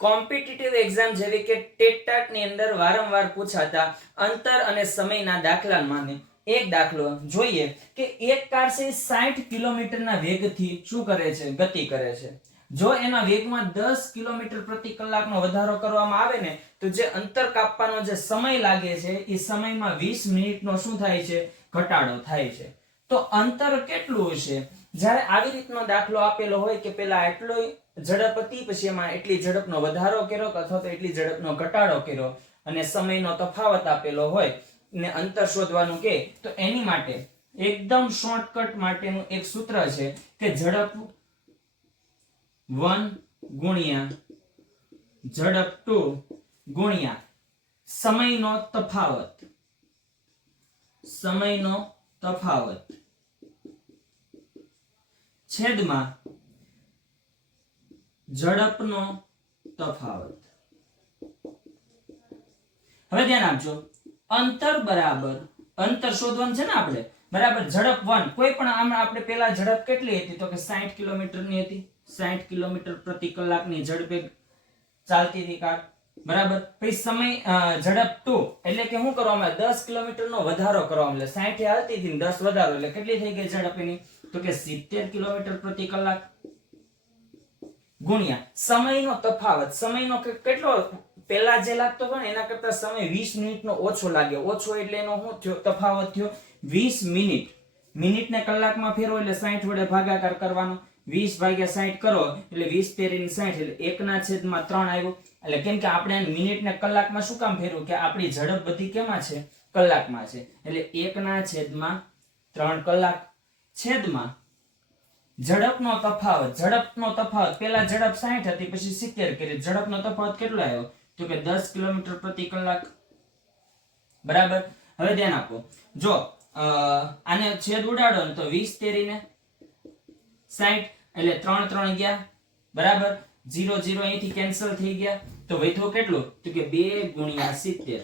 Competitive exam જેવી કે TET TAT ની અંદર વારંવાર પૂછાતા અંતર અને સમયના દાખલામાં એક દાખલો જોઈએ કે એક કાર છે 60 કિલોમીટરના વેગથી શું કરે છે, ગતિ કરે છે. જો એના વેગમાં 10 કિલોમીટર પ્રતિ કલાકનો વધારો કરવામાં આવે ને તો જે અંતર કાપવાનો જે સમય લાગે છે એ સમયમાં 20 મિનિટનો શું થાય છે, ઘટાડો થાય છે. તો અંતર કેટલું હશે? જ્યારે આવી રીતનો દાખલો આપેલો હોય કે પેલા એટલો ઝડપ હતી પછી એમાં એટલી ઝડપનો વધારો કર્યો અથવા તો એટલી ઝડપનો ઘટાડો કર્યો અને સમયનો તફાવત આપેલો હોય ને અંતર શોધવાનું કે તો એની માટે એકદમ શોર્ટકટ માટેનું એક સૂત્ર છે કે ઝડપ 1 ગુણ્યા ઝડપ 2 ગુણ્યા સમયનો તફાવત છેદમાં ઝડપનો તફાવત. હવે ધ્યાન આપજો, અંતર બરાબર અંતર શોધવાનું છે ને આપણે બરાબર ઝડપ 1 કોઈ પણ આમાં આપણે પેલા ઝડપ કેટલી હતી તો કે 60 કિલોમીટરની હતી. 60 કિલોમીટર પ્રતિ કલાકની ઝડપે ચાલતી હતી કાર બરાબર. પછી સમય ઝડપ 2 એટલે કે શું કરવામાં આવે 10 કિલોમીટરનો વધારો કરવામાં એટલે 60 હાલતી હતી 10 વધારો એટલે કેટલી થઈ ગઈ ઝડપ એની તો કે 70 કિલોમીટર પ્રતિ કલાક ગુણ્યા સમયનો તફાવત. સમયનો કેટલો પહેલા જે લાગતો હતો ને એના કરતા સમય 20 મિનિટનો ઓછો લાગ્યો. ઓછો એટલે એનો શું થયો તફાવત થયો 20 મિનિટ. મિનિટને કલાકમાં ફેરવો એટલે 60 વડે ભાગાકાર કરવાનો. 20 ભાગ્યા 60 કરો એટલે 20 તેરી 60 એટલે 1/3 આવ્યો. એટલે કેમ કે આપણે મિનિટને કલાકમાં શું કામ ફેરવું કે આપણી ઝડપ બધી કેમાં છે, કલાકમાં છે. એટલે 1/3 કલાક છેદમાં ઝડપનો તફાવત પેલા ઝડપ 60 હતી પછી 70 કરી. ઝડપનો તફાવત કેટલો આવ્યો તો કે 10 કિલોમીટર પ્રતિ કલાક બરાબર. હવે ધ્યાન આપો, જો આને છેદ ઉડાડો ને તો 20 તેરીને 60 એટલે 3 3 ગયા બરાબર. 0 0 અહીંથી કેન્સલ થઈ ગયા તો વધ્યો કેટલું તો કે 2 ગુણ્યા 70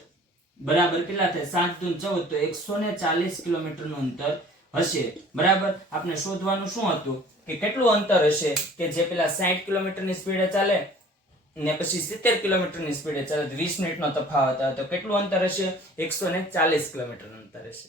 બરાબર કેટલા થાય 7 દૂ 14 તો 140 કિલોમીટરનું અંતર હશે બરાબર. આપણે શોધવાનું શું હતું કે કેટલું અંતર હશે કે જે પેલા 60 કિલોમીટરની સ્પીડે ચાલે ને પછી 70 કિલોમીટરની સ્પીડે ચાલે 20 મિનિટનો તફાવત આવે તો કેટલું અંતર હશે 140 કિલોમીટરનું અંતર હશે.